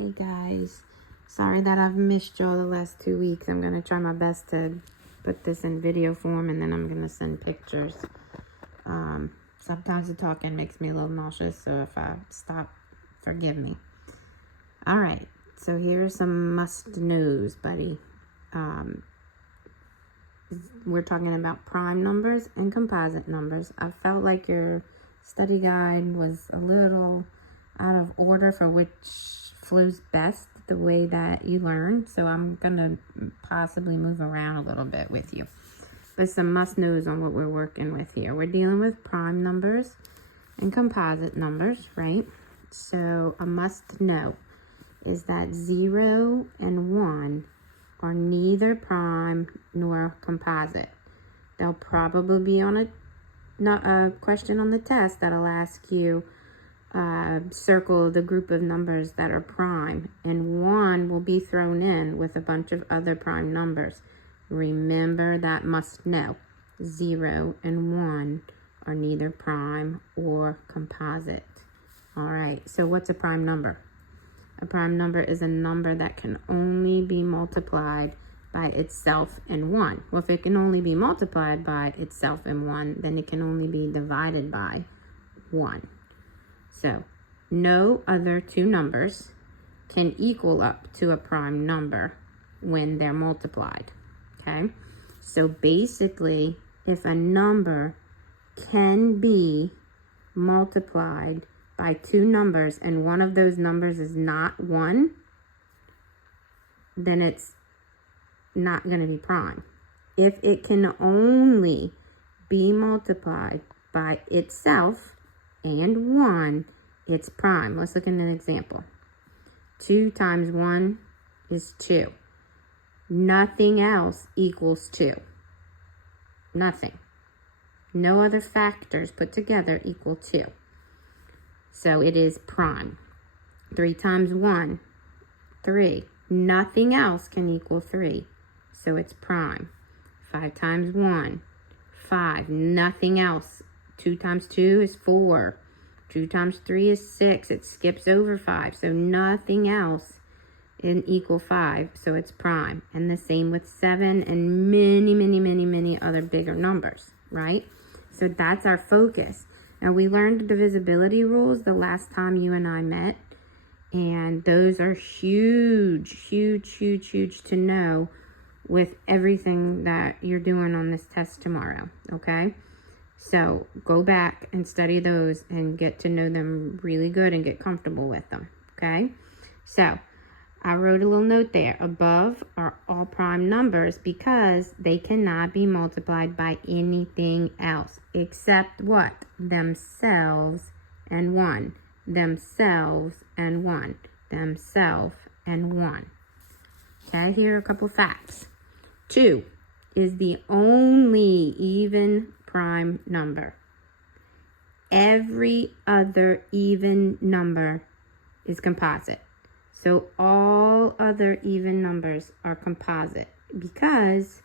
Hey guys, sorry that I've missed y'all the last 2 weeks. I'm gonna try my best to put this in video form and then I'm gonna send pictures. Sometimes the talking makes me a little nauseous, so if I stop, forgive me. All right, so here's some must knows, buddy. We're talking about prime numbers and composite numbers. I felt like your study guide was a little out of order for which flows best the way that you learn, so I'm gonna possibly move around a little bit with you. But some must knows on what we're working with here. We're dealing with prime numbers and composite numbers, right? So a must know is that 0 and 1 are neither prime nor composite. They'll probably be on a question on the test that'll ask you circle the group of numbers that are prime, and 1 will be thrown in with a bunch of other prime numbers. Remember that must know. 0 and 1 are neither prime or composite. All right, so what's a prime number? A prime number is a number that can only be multiplied by itself and 1. Well, if it can only be multiplied by itself and 1, then it can only be divided by 1. So, no other two numbers can equal up to a prime number when they're multiplied, okay? So basically, if a number can be multiplied by two numbers and one of those numbers is not 1, then it's not going to be prime. If it can only be multiplied by itself and 1, it's prime. Let's look at an example. 2 times 1 is 2. Nothing else equals 2. Nothing. No other factors put together equal 2. So it is prime. 3 times 1, 3. Nothing else can equal 3. So it's prime. 5 times 1, 5. Nothing else. 2 times 2 is 4. 2 times 3 is 6. It skips over 5. So nothing else can equal 5. So it's prime. And the same with 7 and many other bigger numbers, right? So that's our focus. Now, we learned the divisibility rules the last time you and I met. And those are huge to know with everything that you're doing on this test tomorrow, okay? So go back and study those and get to know them really good and get comfortable with them, okay? So I wrote a little note there. Above are all prime numbers because they cannot be multiplied by anything else except what? Themselves and 1. Themselves and 1. Themselves and 1. Okay, here are a couple facts. 2 is the only even prime number. Every other even number is composite. So all other even numbers are composite because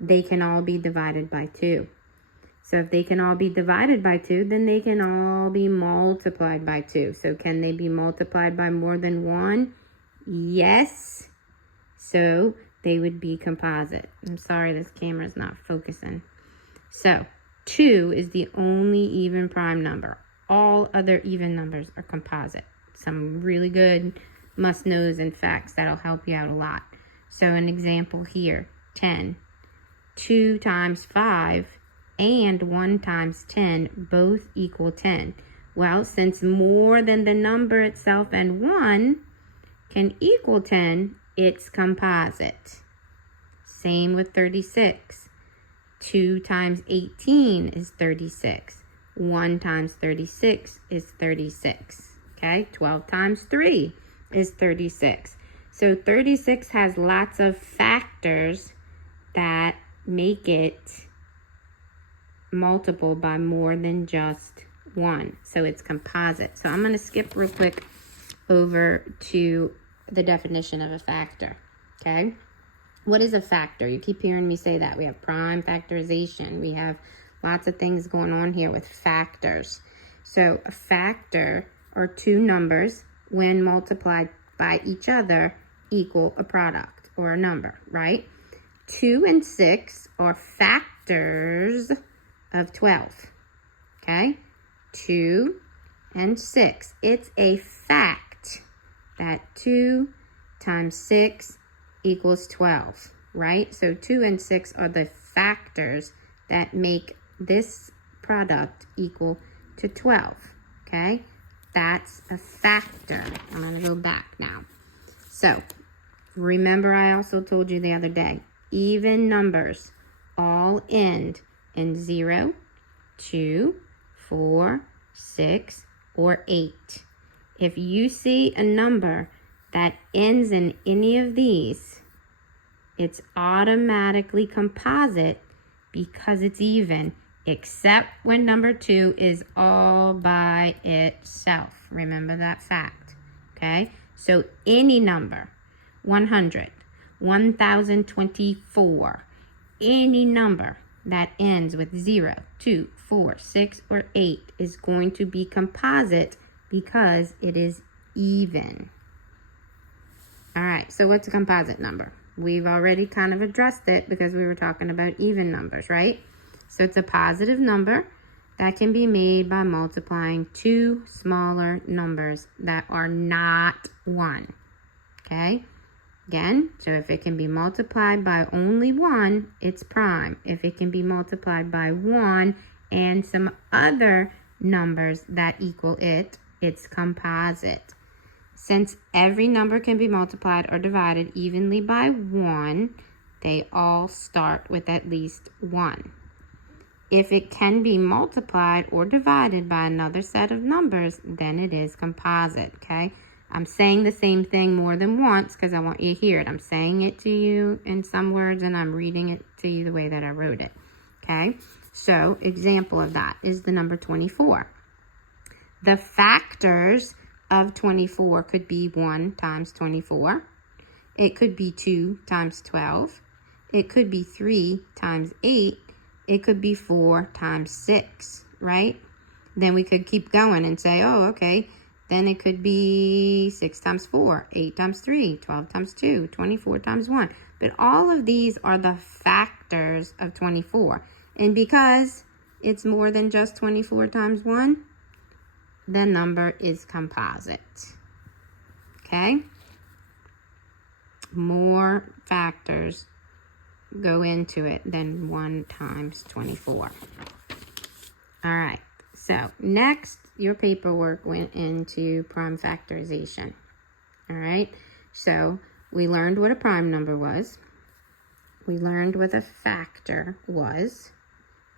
they can all be divided by 2. So if they can all be divided by 2, then they can all be multiplied by 2. So can they be multiplied by more than 1? Yes. So they would be composite. I'm sorry, this camera's not focusing. So 2 is the only even prime number. All other even numbers are composite. Some really good must-knows and facts that'll help you out a lot. So an example here, 10. 2 times 5 and 1 times 10 both equal 10. Well, since more than the number itself and 1 can equal 10, it's composite. Same with 36. 2 times 18 is 36. 1 times 36 is 36. Okay, 12 times 3 is 36. So 36 has lots of factors that make it multiple by more than just 1. So it's composite. So I'm going to skip real quick over to the definition of a factor. Okay, what is a factor? You keep hearing me say that. We have prime factorization. We have lots of things going on here with factors. So a factor are two numbers when multiplied by each other equal a product or a number, right? 2 and 6 are factors of 12, okay? 2 and 6. It's a fact that 2 times 6 equals 12, right? So 2 and 6 are the factors that make this product equal to 12, okay? That's a factor. I'm going to go back now. So remember, I also told you the other day, even numbers all end in 0, 2, 4, 6, or 8. If you see a number that ends in any of these, it's automatically composite because it's even, except when number 2 is all by itself. Remember that fact, okay? So any number, 100, 1024, any number that ends with 0, 2, 4, 6, or 8 is going to be composite because it is even. All right, so what's a composite number? We've already kind of addressed it because we were talking about even numbers, right? So it's a positive number that can be made by multiplying 2 smaller numbers that are not 1, okay? Again, so if it can be multiplied by only 1, it's prime. If it can be multiplied by 1 and some other numbers that equal it, it's composite. Since every number can be multiplied or divided evenly by 1, they all start with at least 1. If it can be multiplied or divided by another set of numbers, then it is composite, okay? I'm saying the same thing more than once because I want you to hear it. I'm saying it to you in some words and I'm reading it to you the way that I wrote it, okay? So, example of that is the number 24. The factors of 24 could be 1 times 24. It could be 2 times 12. It could be 3 times 8. It could be 4 times 6, right? Then we could keep going and say, oh, okay, then it could be 6 times 4, 8 times 3, 12 times 2, 24 times 1. But all of these are the factors of 24. And because it's more than just 24 times 1, the number is composite. Okay? More factors go into it than 1 times 24. All right. So next, your paperwork went into prime factorization. All right. So we learned what a prime number was. We learned what a factor was.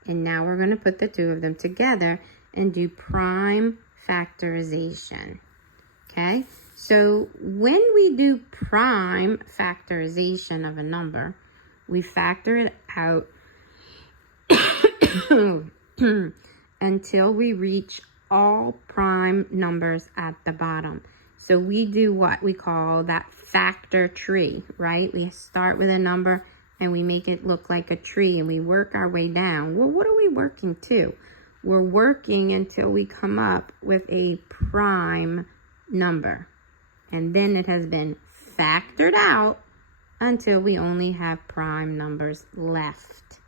And now we're going to put the two of them together and do prime factorization. Okay. So when we do prime factorization of a number, we factor it out until we reach all prime numbers at the bottom. So we do what we call that factor tree, right? We start with a number and we make it look like a tree and we work our way down. Well, what are we working to? We're working until we come up with a prime number. And then it has been factored out until we only have prime numbers left.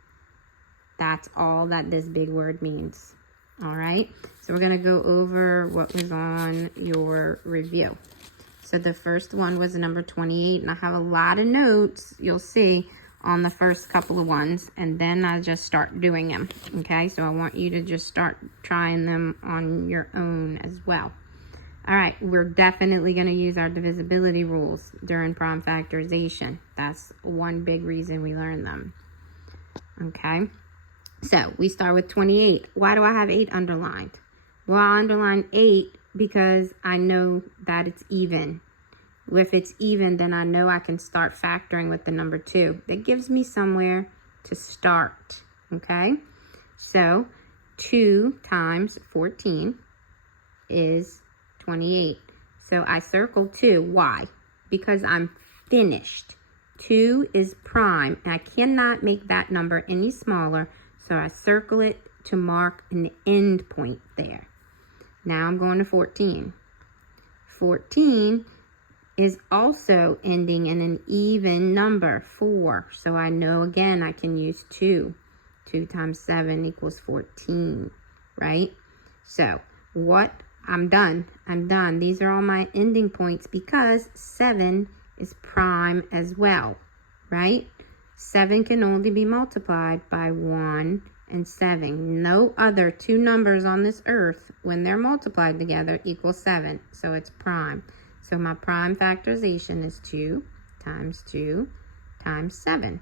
That's all that this big word means. All right, so we're going to go over what was on your review. So the first one was number 28, and I have a lot of notes, you'll see, on the first couple of ones, and then I just start doing them, okay? So I want you to just start trying them on your own as well. All right, we're definitely going to use our divisibility rules during prime factorization. That's one big reason we learn them, okay? So we start with 28. Why do I have 8 underlined? Well, I underline 8 because I know that it's even. If it's even, then I know I can start factoring with the number 2. That gives me somewhere to start, okay? So 2 times 14 is 28. So I circle 2. Why? Because I'm finished. 2 is prime, and I cannot make that number any smaller. So I circle it to mark an end point there. Now I'm going to 14. 14 is also ending in an even number, 4. So I know, again, I can use 2. 2 times 7 equals 14, right? So I'm done. These are all my ending points because 7 is prime as well, right? 7 can only be multiplied by 1 and 7. No other two numbers on this earth, when they're multiplied together, equal 7. So it's prime. So my prime factorization is 2 times 7.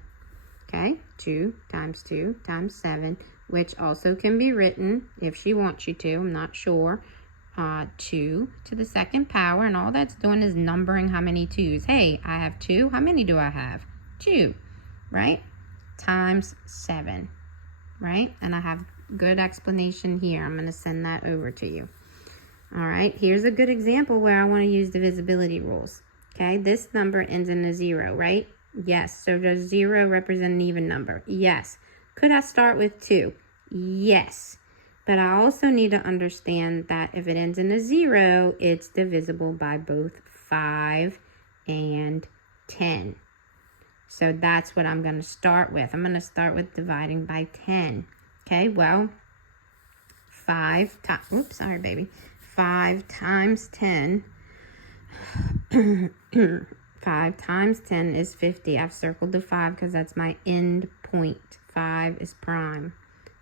Okay, 2 times 2 times 7, which also can be written, if she wants you to, I'm not sure, 2 to the second power, and all that's doing is numbering how many 2's. Hey, I have 2. How many do I have? 2, right? Times 7, right? And I have good explanation here. I'm going to send that over to you. All right, here's a good example where I want to use divisibility rules. Okay, this number ends in a 0, right? Yes. So does 0 represent an even number? Yes. Could I start with 2? Yes. But I also need to understand that if it ends in a 0, it's divisible by both 5 and 10. So that's what I'm going to start with. I'm going to start with dividing by 10. Okay, well, 5 times 10 5 times 10 is 50. I've circled the 5 because that's my end point. 5 is prime.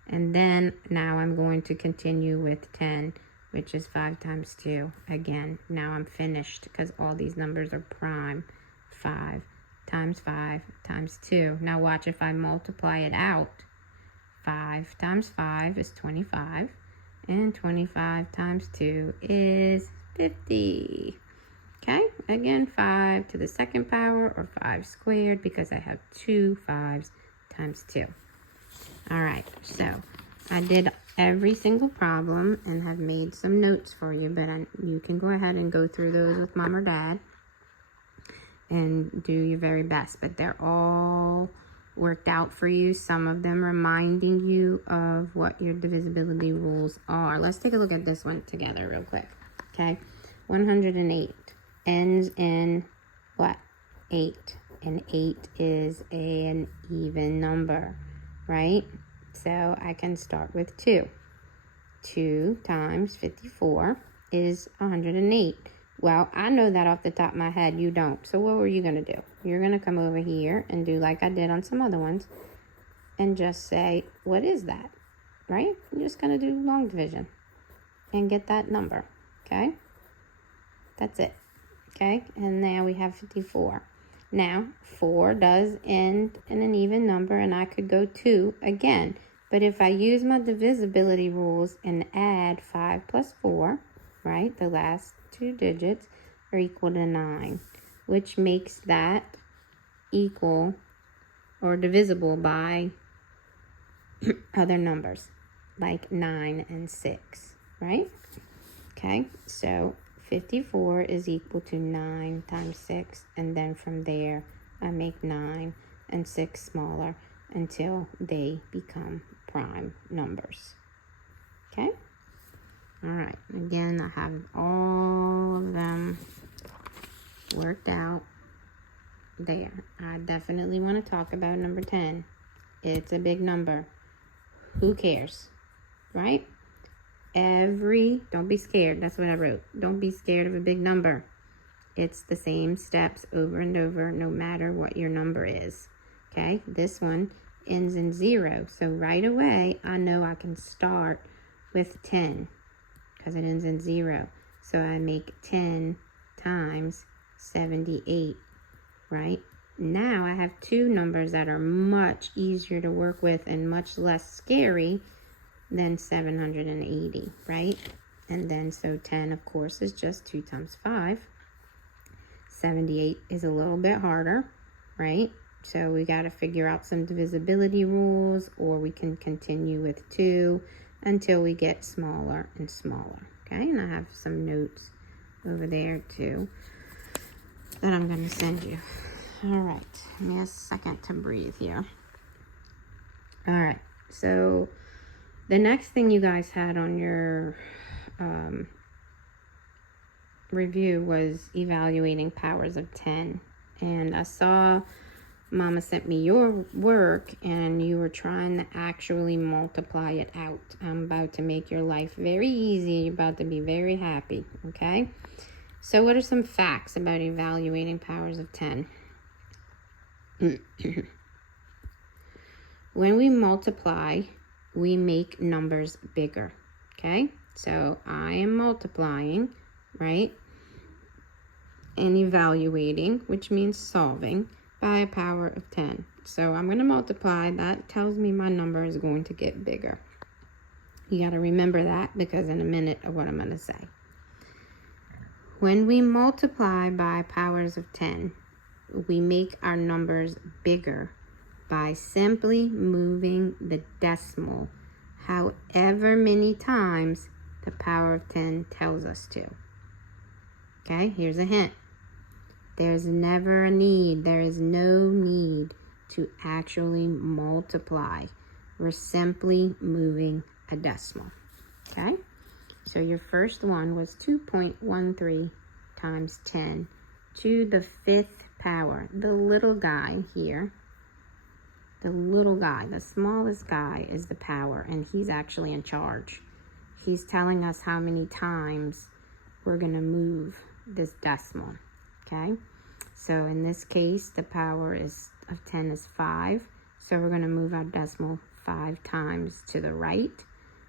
And then now I'm going to continue with 10, which is 5 times 2. Again, now I'm finished because all these numbers are prime. 5 times 2. Now watch if I multiply it out. 5 times 5 is 25. And 25 times 2 is 50. Okay, again, 5 to the second power, or 5 squared, because I have 2 5s times 2. All right, so I did every single problem and have made some notes for you, but you can go ahead and go through those with mom or dad and do your very best. But they're all worked out for you, some of them reminding you of what your divisibility rules are. Let's take a look at this one together real quick. Okay, 108 ends in what? 8. And 8 is an even number, right? So I can start with 2. 2 times 54 is 108. Well, I know that off the top of my head. You don't. So what were you going to do? You're going to come over here and do like I did on some other ones and just say, what is that? Right? You're just going to do long division and get that number. Okay? That's it. Okay? And now we have 54. Now, 4 does end in an even number, and I could go 2 again. But if I use my divisibility rules and add 5 plus 4, right, the last 2 digits are equal to 9, which makes that equal or divisible by other numbers, like 9 and 6, right? Okay, so 54 is equal to 9 times 6, and then from there, I make 9 and 6 smaller until they become prime numbers. Okay? All right, again, I have all of them worked out there. I definitely want to talk about number 10. It's a big number. Who cares? Right? Don't be scared. That's what I wrote. Don't be scared of a big number. It's the same steps over and over, no matter what your number is. Okay? This one ends in 0. So right away, I know I can start with 10 because it ends in 0. So I make 10 times 78, right? Now I have two numbers that are much easier to work with and much less scary than 780, right? And then so 10, of course, is just 2 times 5. 78 is a little bit harder, right? So we got to figure out some divisibility rules, or we can continue with 2 until we get smaller and smaller, okay? And I have some notes over there too that I'm going to send you. All right, give me a second to breathe here. All right, so the next thing you guys had on your review was evaluating powers of 10. And I saw Mama sent me your work and you were trying to actually multiply it out. I'm about to make your life very easy. You're about to be very happy, okay? So what are some facts about evaluating powers of 10? When we multiply, we make numbers bigger, okay? So I am multiplying, right? And evaluating, which means solving, by a power of 10. So I'm going to multiply. That tells me my number is going to get bigger. You got to remember that because in a minute of what I'm going to say. When we multiply by powers of 10, we make our numbers bigger by simply moving the decimal however many times the power of 10 tells us to. Okay, here's a hint. There's never a need, there is no need to actually multiply. We're simply moving a decimal, okay? So your first one was 2.13 times 10 to the 5th power. The little guy here, the little guy, the smallest guy is the power, and he's actually in charge. He's telling us how many times we're gonna move this decimal. Okay, so in this case, the power of 10 is 5. So we're going to move our decimal 5 times to the right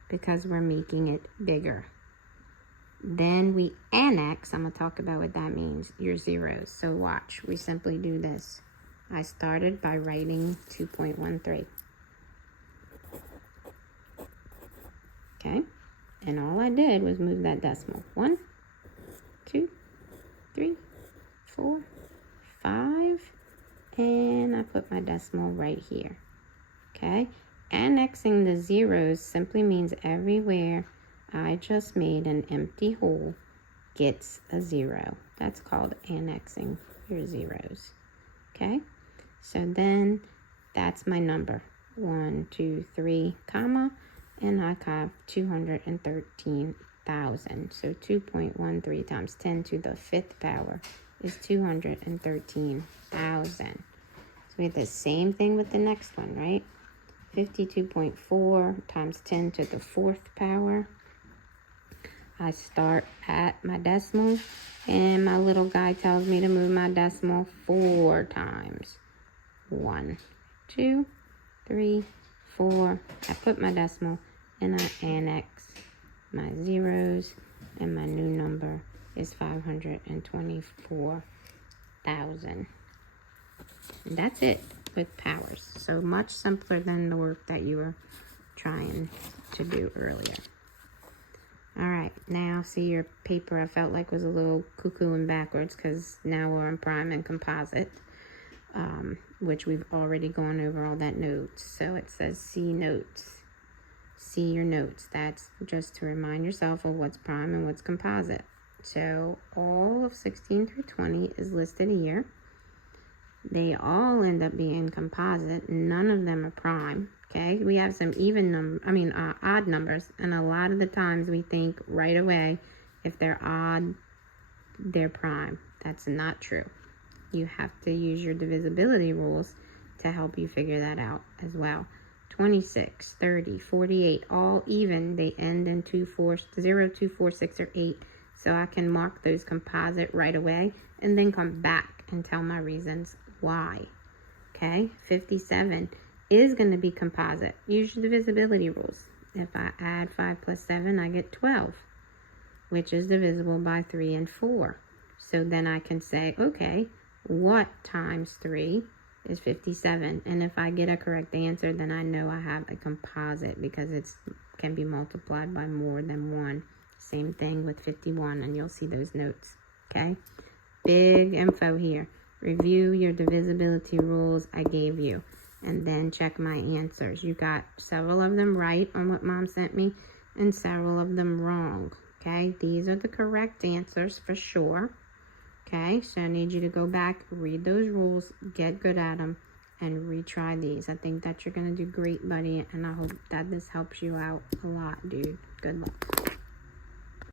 because we're making it bigger. Then we annex, I'm going to talk about what that means, your zeros. So watch, we simply do this. I started by writing 2.13. Okay, and all I did was move that decimal. 1, 2, 3, 4, 5, and I put my decimal right here. Okay, annexing the zeros simply means everywhere I just made an empty hole gets a 0. That's called annexing your zeros. Okay, so then that's my number. 1, 2, 3, comma, and I have 213,000. So 2.13 times 10 to the 5th power is 213,000. So we have the same thing with the next one, right? 52.4 times 10 to the 4th power. I start at my decimal, and my little guy tells me to move my decimal 4 times. 1, 2, 3, 4. I put my decimal, and I annex my zeros, and my new number is 524,000. That's it with powers. So much simpler than the work that you were trying to do earlier. All right, now see your paper I felt like was a little cuckoo and backwards because now we're on prime and composite, which we've already gone over all that notes. So it says see notes. See your notes. That's just to remind yourself of what's prime and what's composite. So all of 16 through 20 is listed here. They all end up being composite. None of them are prime. Okay, we have some odd numbers, and a lot of the times we think right away if they're odd, they're prime. That's not true. You have to use your divisibility rules to help you figure that out as well. 26, 30, 48, all even. They end in 2, 4, 0, 2, 4, 6, or 8. So I can mark those composite right away and then come back and tell my reasons why. Okay, 57 is going to be composite. Use your divisibility rules. If I add 5 plus 7, I get 12, which is divisible by 3 and 4. So then I can say, okay, what times 3 is 57? And if I get a correct answer, then I know I have a composite because it can be multiplied by more than 1. Same thing with 51, and you'll see those notes, okay? Big info here. Review your divisibility rules I gave you, and then check my answers. You got several of them right on what Mom sent me, and several of them wrong, okay? These are the correct answers for sure, okay? So I need you to go back, read those rules, get good at them, and retry these. I think that you're going to do great, buddy, and I hope that this helps you out a lot, dude. Good luck.